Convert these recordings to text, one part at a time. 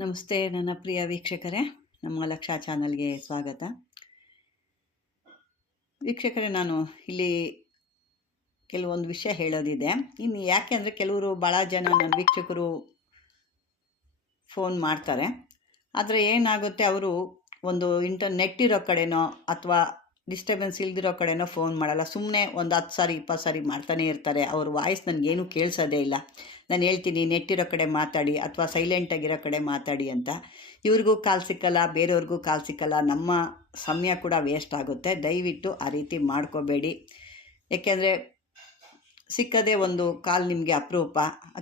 ನಮಸ್ತೆ ನನ್ನ ಪ್ರಿಯ ವೀಕ್ಷಕರೇ, ನಮ್ಮ ಲಕ್ಷ ಚಾನಲ್ಗೆ ಸ್ವಾಗತ. ವೀಕ್ಷಕರೇ, ನಾನು ಇಲ್ಲಿ ಕೆಲವೊಂದು ವಿಷಯ ಹೇಳೋದಿದೆ. ಇನ್ನು ಯಾಕೆ ಅಂದರೆ ಕೆಲವರು ಭಾಳ ಜನ ನನ್ನ ವೀಕ್ಷಕರು ಫೋನ್ ಮಾಡ್ತಾರೆ. ಆದರೆ ಏನಾಗುತ್ತೆ, ಅವರು ಒಂದು ಇಂಟರ್ ನೆಟ್ ಇರೋ ಕಡೆನೋ ಅಥವಾ ಡಿಸ್ಟರ್ಬೆನ್ಸ್ ಇಲ್ದಿರೋ ಕಡೆನೋ ಫೋನ್ ಮಾಡಲ್ಲ. ಸುಮ್ಮನೆ ಒಂದು ಹತ್ತು ಸಾರಿ, ಇಪ್ಪತ್ತು ಸಾರಿ ಮಾಡ್ತಾನೆ ಇರ್ತಾರೆ. ಅವ್ರ ವಾಯ್ಸ್ ನನಗೇನು ಕೇಳಿಸೋದೇ ಇಲ್ಲ. ನಾನು ಹೇಳ್ತೀನಿ, ನೆಟ್ಟಿರೋ ಕಡೆ ಮಾತಾಡಿ ಅಥವಾ ಸೈಲೆಂಟಾಗಿರೋ ಕಡೆ ಮಾತಾಡಿ ಅಂತ. ಇವ್ರಿಗೂ ಕಾಲು ಸಿಕ್ಕಲ್ಲ, ಬೇರೆಯವ್ರಿಗೂ ಕಾಲು ಸಿಕ್ಕಲ್ಲ. ನಮ್ಮ ಸಮಯ ಕೂಡ ವೇಸ್ಟ್ ಆಗುತ್ತೆ. ದಯವಿಟ್ಟು ಆ ರೀತಿ ಮಾಡ್ಕೋಬೇಡಿ. ಏಕೆಂದರೆ ಸಿಕ್ಕದೇ ಒಂದು ಕಾಲ್ ನಿಮಗೆ ಅಪರೂಪ.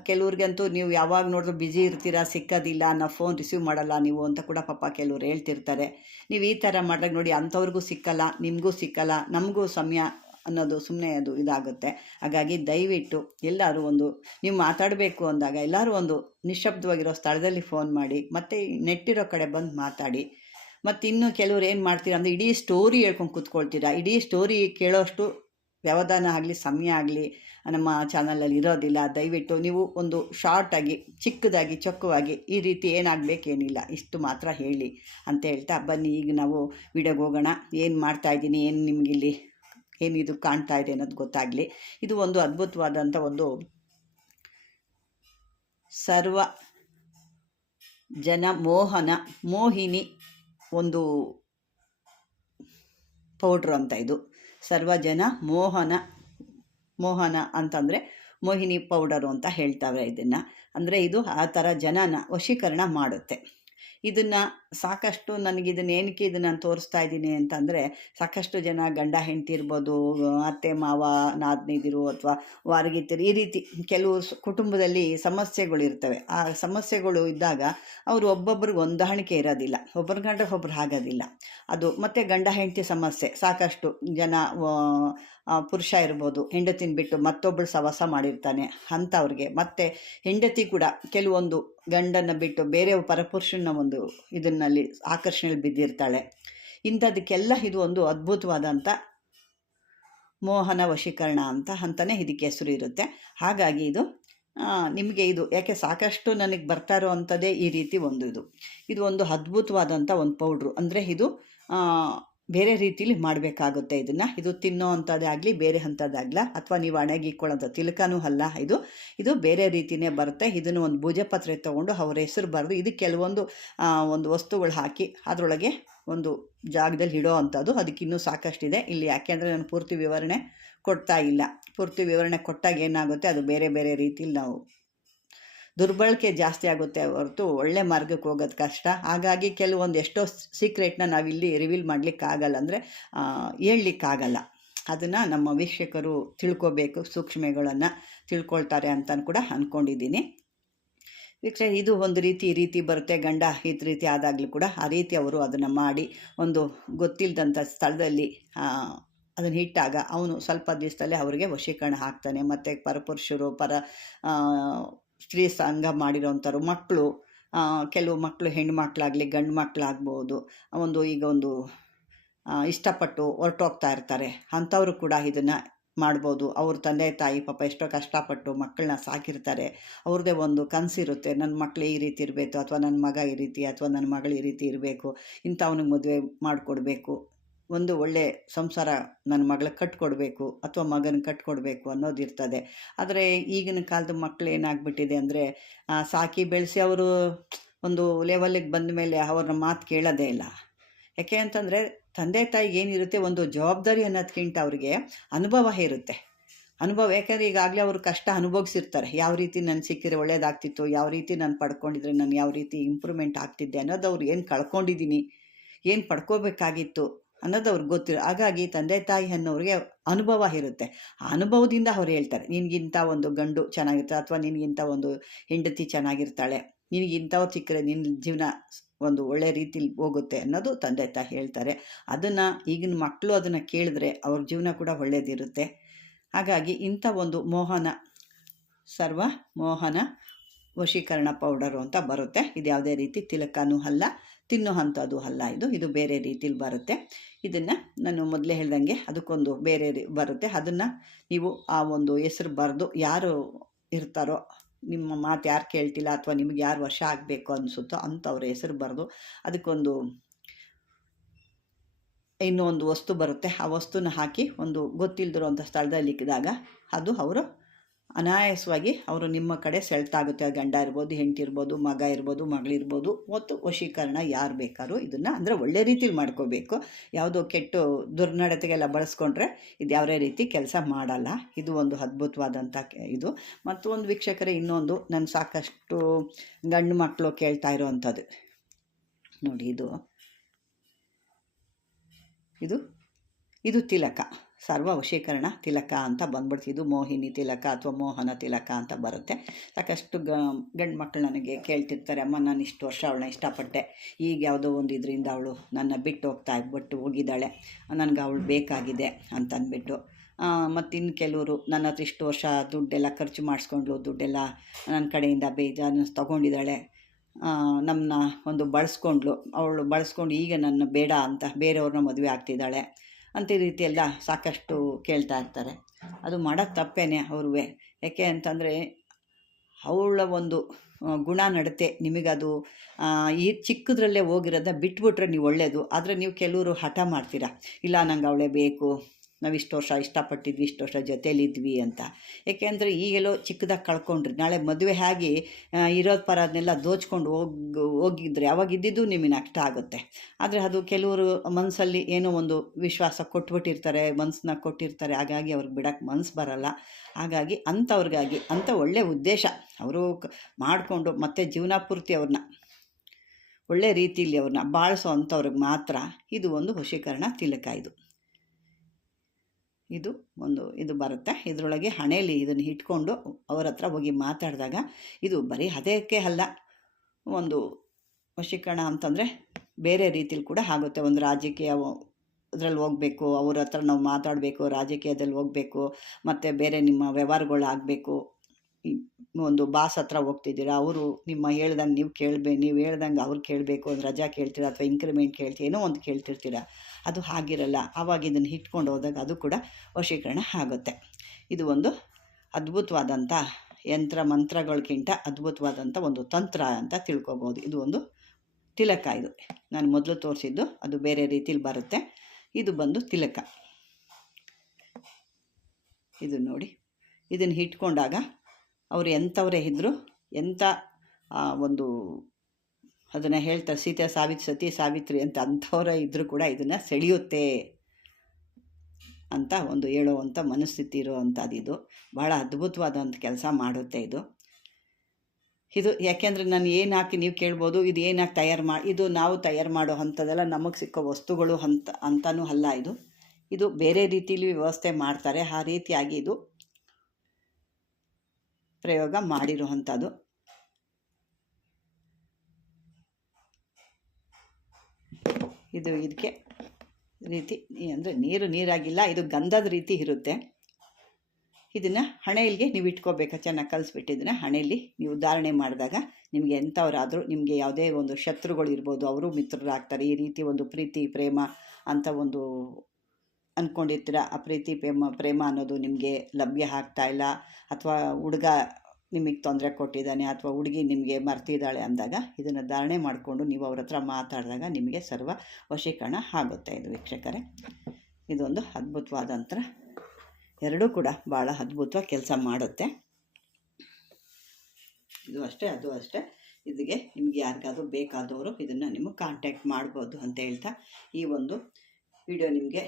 ಕೆಲವ್ರಿಗಂತೂ ನೀವು ಯಾವಾಗ ನೋಡಿದ್ರು ಬ್ಯುಸಿ ಇರ್ತೀರಾ, ಸಿಕ್ಕೋದಿಲ್ಲ ನಾವು ಫೋನ್ ರಿಸೀವ್ ಮಾಡಲ್ಲ ನೀವು ಅಂತ ಕೂಡ ಪಾಪ ಕೆಲವ್ರು ಹೇಳ್ತಿರ್ತಾರೆ. ನೀವು ಈ ಥರ ಮಾಡಿದಾಗ ನೋಡಿ ಅಂಥವ್ರಿಗೂ ಸಿಕ್ಕಲ್ಲ, ನಿಮಗೂ ಸಿಕ್ಕಲ್ಲ, ನಮಗೂ ಸಮಯ ಅನ್ನೋದು ಸುಮ್ಮನೆ ಅದು ಇದಾಗುತ್ತೆ. ಹಾಗಾಗಿ ದಯವಿಟ್ಟು ಎಲ್ಲರೂ ಒಂದು, ನೀವು ಮಾತಾಡಬೇಕು ಅಂದಾಗ ಎಲ್ಲರೂ ಒಂದು ನಿಶಬ್ದವಾಗಿರೋ ಸ್ಥಳದಲ್ಲಿ ಫೋನ್ ಮಾಡಿ, ಮತ್ತು ನೆಟ್ಟಿರೋ ಕಡೆ ಬಂದು ಮಾತಾಡಿ. ಮತ್ತು ಇನ್ನು ಕೆಲವ್ರು ಏನು ಮಾಡ್ತೀರಾ ಅಂದರೆ ಇಡೀ ಸ್ಟೋರಿ ಹೇಳ್ಕೊಂಡು ಕೂತ್ಕೊಳ್ತೀರಾ, ಇಡೀ ಸ್ಟೋರಿ ಕೇಳೋಷ್ಟು ವ್ಯವಧಾನ ಆಗಲಿ, ಸಮಯ ಆಗಲಿ, ನಮ್ಮ ಚಾನಲಲ್ಲಿ ಇರೋದಿಲ್ಲ. ದಯವಿಟ್ಟು ನೀವು ಒಂದು ಶಾರ್ಟಾಗಿ ಚಿಕ್ಕದಾಗಿ, ಚೊಕ್ಕವಾಗಿ ಈ ರೀತಿ ಏನಾಗಬೇಕೇನಿಲ್ಲ. ಇಷ್ಟು ಮಾತ್ರ ಹೇಳಿ ಅಂತ ಹೇಳ್ತಾ ಬನ್ನಿ. ಈಗ ನಾವು ವಿಡಿಯೋಗೆ ಹೋಗೋಣ. ಏನು ಮಾಡ್ತಾಯಿದ್ದೀನಿ ಏನು ನಿಮಗಿಲ್ಲಿ, ಏನಿದು ಕಾಣ್ತಾ ಇದೆ ಅನ್ನೋದು ಗೊತ್ತಾಗಲಿ. ಇದು ಒಂದು ಅದ್ಭುತವಾದಂಥ ಒಂದು ಸರ್ವ ಜನ ಮೋಹನ, ಮೋಹಿನಿ ಒಂದು ಪೌಡ್ರು ಅಂತ ಇದು. ಸರ್ವಜನ ಮೋಹನ ಮೋಹನ ಅಂತಂದರೆ ಮೋಹಿನಿ ಪೌಡರು ಅಂತ ಹೇಳ್ತಾರೆ ಇದನ್ನು. ಅಂದರೆ ಇದು ಆ ಥರ ಜನನ ವಶೀಕರಣ ಮಾಡುತ್ತೆ. ಇದನ್ನು ಸಾಕಷ್ಟು ನನಗೆ ಇದನ್ನ ಏನಕ್ಕೆ ಇದನ್ನು ನಾನು ತೋರಿಸ್ತಾ ಇದ್ದೀನಿ ಅಂತಂದರೆ, ಸಾಕಷ್ಟು ಜನ ಗಂಡ ಹೆಂಡತಿ ಇರ್ಬೋದು, ಅತ್ತೆ, ಮಾವ, ನಾದ್ನಿದಿರು ಅಥವಾ ವಾರಗಿತ್ತಿರು ಈ ರೀತಿ ಕೆಲವು ಕುಟುಂಬದಲ್ಲಿ ಸಮಸ್ಯೆಗಳು ಇರ್ತವೆ. ಆ ಸಮಸ್ಯೆಗಳು ಇದ್ದಾಗ ಅವರು ಒಬ್ಬೊಬ್ರಿಗೆ ಹೊಂದಾಣಿಕೆ ಇರೋದಿಲ್ಲ. ಒಬ್ಬರ ಗಂಡ ಒಬ್ರು ಆಗೋದಿಲ್ಲ. ಅದು ಮತ್ತು ಗಂಡ ಹೆಂಡತಿ ಸಮಸ್ಯೆ. ಸಾಕಷ್ಟು ಜನ ಪುರುಷ ಇರ್ಬೋದು, ಹೆಂಡತಿನ ಬಿಟ್ಟು ಮತ್ತೊಬ್ಬಳು ಸವಾಸ ಮಾಡಿರ್ತಾನೆ ಅಂಥವ್ರಿಗೆ ಮತ್ತು ಹೆಂಡತಿ ಕೂಡ ಕೆಲವೊಂದು ಗಂಡನ್ನು ಬಿಟ್ಟು ಬೇರೆ ಪರಪುರುಷನ ಒಂದು ಇದನ್ನಲ್ಲಿ, ಆಕರ್ಷಣೆಯಲ್ಲಿ ಬಿದ್ದಿರ್ತಾಳೆ. ಇಂಥದಕ್ಕೆಲ್ಲ ಇದು ಒಂದು ಅದ್ಭುತವಾದಂಥ ಮೋಹನ ವಶೀಕರಣ ಅಂತ ಅಂತಲೇ ಇದಕ್ಕೆ ಹೆಸರು ಇರುತ್ತೆ. ಹಾಗಾಗಿ ಇದು ನಿಮಗೆ ಇದು, ಯಾಕೆ ಸಾಕಷ್ಟು ನನಗೆ ಬರ್ತಾ ಇರೋ ಅಂಥದ್ದೇ ಈ ರೀತಿ ಒಂದು ಇದು. ಇದು ಒಂದು ಅದ್ಭುತವಾದಂಥ ಒಂದು ಪೌಡ್ರು. ಅಂದರೆ ಇದು ಬೇರೆ ರೀತಿಲಿ ಮಾಡಬೇಕಾಗುತ್ತೆ ಇದನ್ನು. ಇದು ತಿನ್ನೋ ಅಂಥದ್ದೇ ಆಗಲಿ, ಬೇರೆ ಅಂಥದ್ದಾಗಲ ಅಥವಾ ನೀವು ಹಣೆಗಿಕ್ಕೊಳ್ಳೋಂಥ ತಿಲಕನೂ ಅಲ್ಲ ಇದು. ಇದು ಬೇರೆ ರೀತಿಯೇ ಬರುತ್ತೆ. ಇದನ್ನು ಒಂದು ಭುಜಪತ್ರೆ ತೊಗೊಂಡು ಅವ್ರ ಹೆಸರು ಬರೆದು ಇದು ಕೆಲವೊಂದು ಒಂದು ವಸ್ತುಗಳು ಹಾಕಿ ಅದರೊಳಗೆ ಒಂದು ಜಾಗದಲ್ಲಿ ಇಡೋ ಅಂಥದ್ದು. ಅದಕ್ಕೆ ಇನ್ನೂ ಸಾಕಷ್ಟಿದೆ. ಇಲ್ಲಿ ಯಾಕೆಂದರೆ ನಾನು ಪೂರ್ತಿ ವಿವರಣೆ ಕೊಡ್ತಾ ಇಲ್ಲ. ಪೂರ್ತಿ ವಿವರಣೆ ಕೊಟ್ಟಾಗ ಏನಾಗುತ್ತೆ? ಅದು ಬೇರೆ ಬೇರೆ ರೀತಿಲಿ ನಾವು ದುರ್ಬಳಕೆ ಜಾಸ್ತಿ ಆಗುತ್ತೆ ಹೊರತು ಒಳ್ಳೆ ಮಾರ್ಗಕ್ಕೆ ಹೋಗೋದು ಕಷ್ಟ. ಹಾಗಾಗಿ ಕೆಲವೊಂದು ಎಷ್ಟೋ ಸೀಕ್ರೆಟ್ನ ನಾವಿಲ್ಲಿ ರಿವೀಲ್ ಮಾಡಲಿಕ್ಕಾಗಲ್ಲ ಅಂದರೆ ಹೇಳಲಿಕ್ಕಾಗಲ್ಲ ಅದನ್ನು ನಮ್ಮ ವೀಕ್ಷಕರು ತಿಳ್ಕೊಬೇಕು, ಸೂಕ್ಷ್ಮೆಗಳನ್ನು ತಿಳ್ಕೊಳ್ತಾರೆ ಅಂತ ಕೂಡ ಅಂದ್ಕೊಂಡಿದ್ದೀನಿ ವೀಕ್ಷಕ ಇದು ಒಂದು ರೀತಿ ಈ ರೀತಿ ಬರುತ್ತೆ, ಗಂಡ ಈ ರೀತಿ ಆದಾಗಲೂ ಕೂಡ ಆ ರೀತಿ ಅವರು ಅದನ್ನು ಮಾಡಿ ಒಂದು ಗೊತ್ತಿಲ್ಲದಂಥ ಸ್ಥಳದಲ್ಲಿ ಅದನ್ನು ಇಟ್ಟಾಗ ಅವನು ಸ್ವಲ್ಪ ದಿವಸದಲ್ಲೇ ಅವರಿಗೆ ವಶೀಕರಣ ಹಾಕ್ತಾನೆ. ಮತ್ತು ಪರಪುರುಷರು, ಪರ ಸ್ತ್ರೀ ಸಂಘ ಮಾಡಿರೋಂಥವ್ರು ಮಕ್ಕಳು ಕೆಲವು ಮಕ್ಕಳು ಹೆಣ್ಣು ಮಕ್ಕಳಾಗಲಿ ಗಂಡು ಮಕ್ಕಳಾಗ್ಬೋದು ಒಂದು ಈಗ ಒಂದು ಇಷ್ಟಪಟ್ಟು ಹೊರಟೋಗ್ತಾ ಇರ್ತಾರೆ. ಅಂಥವರು ಕೂಡ ಇದನ್ನು ಮಾಡ್ಬೋದು. ಅವ್ರ ತಂದೆ, ತಾಯಿ ಪಾಪ ಎಷ್ಟೋ ಕಷ್ಟಪಟ್ಟು ಮಕ್ಕಳನ್ನ ಸಾಕಿರ್ತಾರೆ. ಅವ್ರದ್ದೇ ಒಂದು ಕನಸಿರುತ್ತೆ, ನನ್ನ ಮಕ್ಕಳು ಈ ರೀತಿ ಇರಬೇಕು, ಅಥವಾ ನನ್ನ ಮಗ ಈ ರೀತಿ, ಅಥವಾ ನನ್ನ ಮಗಳು ಈ ರೀತಿ ಇರಬೇಕು, ಇಂಥವ್ನಿಗೆ ಮದುವೆ ಮಾಡಿಕೊಡ್ಬೇಕು. ಒಂದು ಒಳ್ಳೆ ಸಂಸಾರ ನನ್ನ ಮಗಳಿಗೆ ಕಟ್ಕೊಡ್ಬೇಕು ಅಥವಾ ಮಗನ ಕಟ್ಕೊಡ್ಬೇಕು ಅನ್ನೋದು ಇರ್ತದೆ. ಆದರೆ ಈಗಿನ ಕಾಲದ ಮಕ್ಕಳು ಏನಾಗ್ಬಿಟ್ಟಿದೆ ಅಂದರೆ ಸಾಕಿ ಬೆಳೆಸಿ ಅವರು ಒಂದು ಲೆವೆಲಿಗೆ ಬಂದ ಮೇಲೆ ಅವ್ರ ಮಾತು ಕೇಳೋದೇ ಇಲ್ಲ. ಯಾಕೆ ಅಂತಂದರೆ, ತಂದೆ ತಾಯಿಗೆ ಏನಿರುತ್ತೆ, ಒಂದು ಜವಾಬ್ದಾರಿ ಅನ್ನೋದಕ್ಕಿಂತ ಅವ್ರಿಗೆ ಅನುಭವ ಇರುತ್ತೆ. ಅನುಭವ, ಯಾಕಂದರೆ ಈಗಾಗಲೇ ಅವರು ಕಷ್ಟ ಅನುಭವಿಸಿರ್ತಾರೆ. ಯಾವ ರೀತಿ ನಾನು ಸಿಕ್ಕಿದ್ರೆ ಒಳ್ಳೇದಾಗ್ತಿತ್ತು, ಯಾವ ರೀತಿ ನಾನು ಪಡ್ಕೊಂಡಿದ್ರೆ ನಾನು ಯಾವ ರೀತಿ ಇಂಪ್ರೂವ್ಮೆಂಟ್ ಆಗ್ತಿದ್ದೆ ಅನ್ನೋದು ಅವ್ರು ಏನು ಕಳ್ಕೊಂಡಿದ್ದೀನಿ, ಏನು ಪಡ್ಕೋಬೇಕಾಗಿತ್ತು ಅನ್ನೋದು ಅವ್ರಿಗೆ ಗೊತ್ತಿರೋ ಹಾಗಾಗಿ ತಂದೆ ತಾಯಿ ಅನ್ನೋರಿಗೆ ಅನುಭವ ಇರುತ್ತೆ. ಆ ಅನುಭವದಿಂದ ಅವ್ರು ಹೇಳ್ತಾರೆ, ನಿನಗಿಂತ ಒಂದು ಗಂಡು ಚೆನ್ನಾಗಿರ್ತಾರೆ ಅಥವಾ ನಿನಗಿಂತ ಒಂದು ಹೆಂಡತಿ ಚೆನ್ನಾಗಿರ್ತಾಳೆ. ನಿನಗಿಂಥವ್ರು ಚಿಕ್ಕರೆ ನಿನ್ನ ಜೀವನ ಒಂದು ಒಳ್ಳೆ ರೀತಿಲಿ ಹೋಗುತ್ತೆ ಅನ್ನೋದು ತಂದೆ ತಾಯಿ ಹೇಳ್ತಾರೆ. ಅದನ್ನು ಈಗಿನ ಮಕ್ಕಳು ಅದನ್ನು ಕೇಳಿದ್ರೆ ಅವ್ರ ಜೀವನ ಕೂಡ ಒಳ್ಳೇದಿರುತ್ತೆ. ಹಾಗಾಗಿ ಇಂಥ ಒಂದು ಮೋಹನ, ಸರ್ವ ಮೋಹನ ವಶೀಕರಣ ಪೌಡರು ಅಂತ ಬರುತ್ತೆ. ಇದು ಯಾವುದೇ ರೀತಿ ತಿಲಕನೂ ಅಲ್ಲ ತಿನ್ನೋ ಅಲ್ಲ ಇದು. ಇದು ಬೇರೆ ರೀತಿಲಿ ಬರುತ್ತೆ. ಇದನ್ನು ನಾನು ಮೊದಲೇ ಹೇಳ್ದಂಗೆ ಅದಕ್ಕೊಂದು ಬೇರೆ ಬರುತ್ತೆ. ಅದನ್ನು ನೀವು ಆ ಒಂದು ಹೆಸರು ಬರೆದು ಯಾರು ಇರ್ತಾರೋ, ನಿಮ್ಮ ಮಾತು ಯಾರು ಕೇಳ್ತಿಲ್ಲ ಅಥವಾ ನಿಮ್ಗೆ ಯಾರು ವರ್ಷ ಆಗಬೇಕು ಅನಿಸುತ್ತೋ ಅಂಥವ್ರ ಹೆಸರು ಬರೆದು ಅದಕ್ಕೊಂದು ಇನ್ನೂ ಒಂದು ವಸ್ತು ಬರುತ್ತೆ. ಆ ವಸ್ತುನ ಹಾಕಿ ಒಂದು ಗೊತ್ತಿಲ್ಲದಿರುವಂಥ ಸ್ಥಳದಲ್ಲಿ ಇಕ್ಕಿದಾಗ ಅದು ಅವರು ಅನಾಯಾಸವಾಗಿ ಅವರು ನಿಮ್ಮ ಕಡೆ ಸೆಳ್ತಾಗುತ್ತೆ. ಗಂಡ ಇರ್ಬೋದು, ಹೆಂಡತಿ ಇರ್ಬೋದು, ಮಗ ಇರ್ಬೋದು ಮಗಳಿರ್ಬೋದು ಮತ್ತು ವಶೀಕರಣ ಯಾರು ಬೇಕಾದ್ರೂ ಇದನ್ನು ಅಂದರೆ ಒಳ್ಳೆ ರೀತಿಲಿ ಮಾಡ್ಕೋಬೇಕು. ಯಾವುದೋ ಕೆಟ್ಟು ದುರ್ನಡತೆಗೆಲ್ಲ ಬಳಸ್ಕೊಂಡ್ರೆ ಇದು ಯಾವುದೇ ರೀತಿ ಕೆಲಸ ಮಾಡಲ್ಲ. ಇದು ಒಂದು ಅದ್ಭುತವಾದಂಥ ಇದು. ಮತ್ತು ಒಂದು ವೀಕ್ಷಕರೇ ಇನ್ನೊಂದು ನಾನು ಸಾಕಷ್ಟು ಗಂಡು ಮಕ್ಕಳು ಕೇಳ್ತಾ ಇರೋವಂಥದ್ದು ನೋಡಿ ಇದು. ಇದು ಇದು ತಿಲಕ. ಸರ್ವ ವಶೀಕರಣ ತಿಲಕ ಅಂತ ಬಂದ್ಬಿಡ್ತು. ಮೋಹಿನಿ ತಿಲಕ ಅಥವಾ ಮೋಹನ ತಿಲಕ ಅಂತ ಬರುತ್ತೆ. ಸಾಕಷ್ಟು ಗ, ಗಂಡು ಮಕ್ಕಳು ನನಗೆ ಕೇಳ್ತಿರ್ತಾರೆ, ಅಮ್ಮ, ನಾನು ಇಷ್ಟು ವರ್ಷ ಅವಳನ್ನ ಇಷ್ಟಪಟ್ಟೆ. ಈಗ ಯಾವುದೋ ಒಂದು ಇದರಿಂದ ಅವಳು ನನ್ನ ಬಿಟ್ಟು ಹೋಗ್ತಾ ಬಿಟ್ಟು ಹೋಗಿದ್ದಾಳೆ. ನನಗೆ ಅವಳು ಬೇಕಾಗಿದೆ ಅಂತಂದ್ಬಿಟ್ಟು ಮತ್ತು ಇನ್ನು ಕೆಲವರು, ನನ್ನ ಹತ್ರ ಇಷ್ಟು ವರ್ಷ ದುಡ್ಡೆಲ್ಲ ಖರ್ಚು ಮಾಡಿಸ್ಕೊಂಡ್ಲು, ದುಡ್ಡೆಲ್ಲ ನನ್ನ ಕಡೆಯಿಂದ ಬೇಜಾನು ತೊಗೊಂಡಿದ್ದಾಳೆ. ನಮ್ಮನ್ನ ಒಂದು ಬಳಸ್ಕೊಂಡ್ಲು. ಅವಳು ಬಳಸ್ಕೊಂಡು ಈಗ ನನ್ನ ಬೇಡ ಅಂತ ಬೇರೆಯವ್ರನ್ನ ಮದುವೆ ಆಗ್ತಿದ್ದಾಳೆ. ಅಂತ ಈ ರೀತಿಯೆಲ್ಲ ಸಾಕಷ್ಟು ಕೇಳ್ತಾ ಇರ್ತಾರೆ. ಅದು ಮಾಡೋದು ತಪ್ಪೇನೆ ಅವ್ರೂ ಯಾಕೆ ಅಂತಂದರೆ ಅವಳ ಒಂದು ಗುಣ ನಡತೆ. ನಿಮಗದು ಈ ಚಿಕ್ಕದ್ರಲ್ಲೇ ಹೋಗಿರೋದನ್ನ ಬಿಟ್ಬಿಟ್ರೆ ನೀವು ಒಳ್ಳೆಯದು ಆದರೆ ನೀವು ಕೆಲವರು ಹಠ ಮಾಡ್ತೀರಾ. ಇಲ್ಲ, ನಂಗೆ ಅವಳೇ ಬೇಕು. ನಾವು ಇಷ್ಟು ವರ್ಷ ಇಷ್ಟಪಟ್ಟಿದ್ವಿ, ಇಷ್ಟು ವರ್ಷ ಜೊತೇಲಿದ್ವಿ ಅಂತ. ಏಕೆಂದರೆ ಈಗೆಲ್ಲೋ ಚಿಕ್ಕದಾಗಿ ಕಳ್ಕೊಂಡ್ರಿ. ನಾಳೆ ಮದುವೆ ಆಗಿ ಇರೋದು ಪರ ಅದನ್ನೆಲ್ಲ ದೋಚ್ಕೊಂಡು ಹೋಗಿ, ಹೋಗಿದ್ರೆ ಯಾವಾಗಿದ್ದಿದ್ದು ಇದ್ದಿದ್ದು ನಿಮಗೆ ನಷ್ಟ ಆಗುತ್ತೆ. ಆದರೆ ಅದು ಕೆಲವರು ಮನಸ್ಸಲ್ಲಿ ಏನೋ ಒಂದು ವಿಶ್ವಾಸ ಕೊಟ್ಬಿಟ್ಟಿರ್ತಾರೆ ಮನಸ್ಸನ್ನ ಕೊಟ್ಟಿರ್ತಾರೆ. ಹಾಗಾಗಿ ಅವ್ರಿಗೆ ಬಿಡೋಕ್ಕೆ ಮನಸ್ಸು ಬರಲ್ಲ. ಹಾಗಾಗಿ ಅಂಥವ್ರಿಗಾಗಿ ಅಂಥ ಒಳ್ಳೆಯ ಉದ್ದೇಶ. ಅವರು ಮಾಡಿಕೊಂಡು ಮತ್ತೆ ಜೀವನ ಪೂರ್ತಿ ಅವ್ರನ್ನ ಒಳ್ಳೆ ರೀತಿಯಲ್ಲಿ ಅವ್ರನ್ನ ಬಾಳಿಸೋ ಅಂಥವ್ರಿಗೆ ಮಾತ್ರ ಇದು ಒಂದು ವಶೀಕರಣ ತಿಲಕ ಇದು. ಇದು ಒಂದು, ಇದು ಬರುತ್ತೆ. ಇದರೊಳಗೆ ಹಣೆಯಲ್ಲಿ ಇದನ್ನು ಇಟ್ಕೊಂಡು ಅವ್ರ ಹತ್ರ ಹೋಗಿ ಮಾತಾಡಿದಾಗ ಇದು ಬರೀ ಅದಕ್ಕೆ ಅಲ್ಲ, ಒಂದು ವಶೀಕರಣ ಅಂತಂದರೆ ಬೇರೆ ರೀತಿಲಿ ಕೂಡ ಆಗುತ್ತೆ. ಒಂದು ರಾಜಕೀಯ ಅದರಲ್ಲಿ ಹೋಗಬೇಕು, ಅವ್ರ ಹತ್ರ ನಾವು ಮಾತಾಡಬೇಕು, ರಾಜಕೀಯದಲ್ಲಿ ಹೋಗಬೇಕು, ಮತ್ತು ಬೇರೆ ನಿಮ್ಮ ವ್ಯವಹಾರಗಳು ಆಗಬೇಕು ಒಂದು ಬಾಸ್ ಹತ್ರ ಹೋಗ್ತಿದ್ದೀರಾ, ಅವರು ನಿಮ್ಮ ಹೇಳ್ದಂಗೆ ನೀವು ಕೇಳಬೇ, ನೀವು ಹೇಳ್ದಂಗೆ ಅವ್ರು ಕೇಳಬೇಕು, ಒಂದು ರಜಾ ಕೇಳ್ತೀರಾ ಅಥವಾ ಇನ್ಕ್ರಿಮೆಂಟ್ ಕೇಳ್ತೀರ ಏನೋ ಒಂದು ಕೇಳ್ತಿರ್ತೀರ, ಅದು ಹಾಗಿರಲ್ಲ, ಆವಾಗ ಇದನ್ನು ಇಟ್ಕೊಂಡು ಹೋದಾಗ ಅದು ಕೂಡ ವಶೀಕರಣ ಆಗುತ್ತೆ. ಇದು ಒಂದು ಅದ್ಭುತವಾದಂಥ ಯಂತ್ರ ಮಂತ್ರಗಳಿಗಿಂತ ಅದ್ಭುತವಾದಂಥ ಒಂದು ತಂತ್ರ ಅಂತ ತಿಳ್ಕೊಬೋದು. ಇದು ಒಂದು ತಿಲಕ ಇದು. ನಾನು ಮೊದಲು ತೋರಿಸಿದ್ದು ಅದು ಬೇರೆ ರೀತಿಲಿ ಬರುತ್ತೆ. ಇದು ಬಂದು ತಿಲಕ. ಇದು ನೋಡಿ. ಇದನ್ನು ಇಟ್ಕೊಂಡಾಗ ಅವರು ಎಂಥವರೇ ಇದ್ದರು ಎಂಥ ಒಂದು ಅದನ್ನು ಹೇಳ್ತಾರೆ ಸೀತೆ ಸಾವಿತ್, ಸತಿ ಸಾವಿತ್ರಿ ಅಂತ ಅಂಥವರೇ ಇದ್ದರೂ ಕೂಡ ಇದನ್ನು ಸೆಳೆಯುತ್ತೆ ಅಂತ ಒಂದು ಹೇಳುವಂಥ ಮನಸ್ಥಿತಿ ಇರುವಂಥದ್ದು ಇದು. ಭಾಳ ಅದ್ಭುತವಾದಂಥ ಕೆಲಸ ಮಾಡುತ್ತೆ ಇದು. ಇದು ಯಾಕೆಂದರೆ ನಾನು ಏನು ಹಾಕಿ ನೀವು ಕೇಳ್ಬೋದು, ಇದು ಏನು ತಯಾರು ಮಾಡಿ ಇದು ನಾವು ತಯಾರು ಮಾಡೋ ಅಂಥದ್ದೆಲ್ಲ ನಮಗೆ ಸಿಕ್ಕೋ ವಸ್ತುಗಳು ಅಂತ ಅಂತಲೂ ಅಲ್ಲ ಇದು. ಇದು ಬೇರೆ ರೀತಿಯಲ್ಲಿ ವ್ಯವಸ್ಥೆ ಮಾಡ್ತಾರೆ. ಆ ರೀತಿಯಾಗಿ ಇದು ಪ್ರಯೋಗ ಮಾಡಿರುವಂಥದ್ದು. ಇದು ಇದಕ್ಕೆ ರೀತಿ ಅಂದರೆ ನೀರು ನೀರಾಗಿಲ್ಲ, ಇದು ಗಂಧದ ರೀತಿ ಇರುತ್ತೆ. ಇದನ್ನು ಹಣೆಯಲ್ಲಿಗೆ ನೀವು ಇಟ್ಕೋಬೇಕು, ಚೆನ್ನಾಗಿ ಕಲಿಸ್ಬಿಟ್ಟಿದ್ರೆ ಹಣೆಯಲ್ಲಿ ನೀವು ಉದಾಹರಣೆ ಮಾಡಿದಾಗ ನಿಮಗೆ ಎಂಥವರಾದರೂ ನಿಮಗೆ ಯಾವುದೇ ಒಂದು ಶತ್ರುಗಳು ಇರ್ಬೋದು, ಅವರು ಮಿತ್ರರಾಗ್ತಾರೆ, ಈ ರೀತಿ ಒಂದು ಪ್ರೀತಿ, ಪ್ರೇಮ ಅಂತ ಒಂದು ಅಂದ್ಕೊಂಡಿರ್ತೀರ ಆ ಪ್ರೀತಿ, ಪ್ರೇಮ ಪ್ರೇಮ ಅನ್ನೋದು ನಿಮಗೆ ಲಭ್ಯ ಆಗ್ತಾ ಇಲ್ಲ, ಅಥವಾ ಹುಡುಗ ನಿಮಗೆ ತೊಂದರೆ ಕೊಟ್ಟಿದ್ದಾನೆ, ಅಥವಾ ಹುಡುಗಿ ನಿಮಗೆ ಮರ್ತಿದ್ದಾಳೆ ಅಂದಾಗ ಇದನ್ನು ಧಾರಣೆ ಮಾಡಿಕೊಂಡು ನೀವು ಅವ್ರ ಹತ್ರ ಮಾತಾಡಿದಾಗ ನಿಮಗೆ ಸರ್ವ ವಶೀಕರಣ ಆಗುತ್ತೆ ಇದು ವೀಕ್ಷಕರೇ. ಇದೊಂದು ಅದ್ಭುತವಾದಂಥ ಎರಡೂ ಕೂಡ ಭಾಳ ಅದ್ಭುತವಾಗಿ ಕೆಲಸ ಮಾಡುತ್ತೆ. ಇದು ಅಷ್ಟೇ, ಅದು ಅಷ್ಟೇ. ಇದಕ್ಕೆ ನಿಮ್ಗೆ ಯಾರಿಗಾದರೂ ಬೇಕಾದವರು ಇದನ್ನು ನಿಮಗೆ ಕಾಂಟ್ಯಾಕ್ಟ್ ಮಾಡ್ಬೋದು ಅಂತ ಹೇಳ್ತಾ ಈ ಒಂದು ವಿಡಿಯೋ ನಿಮಗೆ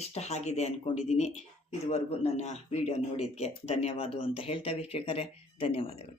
ಇಷ್ಟ ಆಗಿದೆ ಅಂದ್ಕೊಂಡಿದ್ದೀನಿ ಇದುವರೆಗೂ ನನ್ನ ವಿಡಿಯೋ ನೋಡಿದ್ದಕ್ಕೆ ಧನ್ಯವಾದ ಅಂತ ಹೇಳ್ತಾ ವೀಕ್ಷಕರೇ ಧನ್ಯವಾದಗಳು.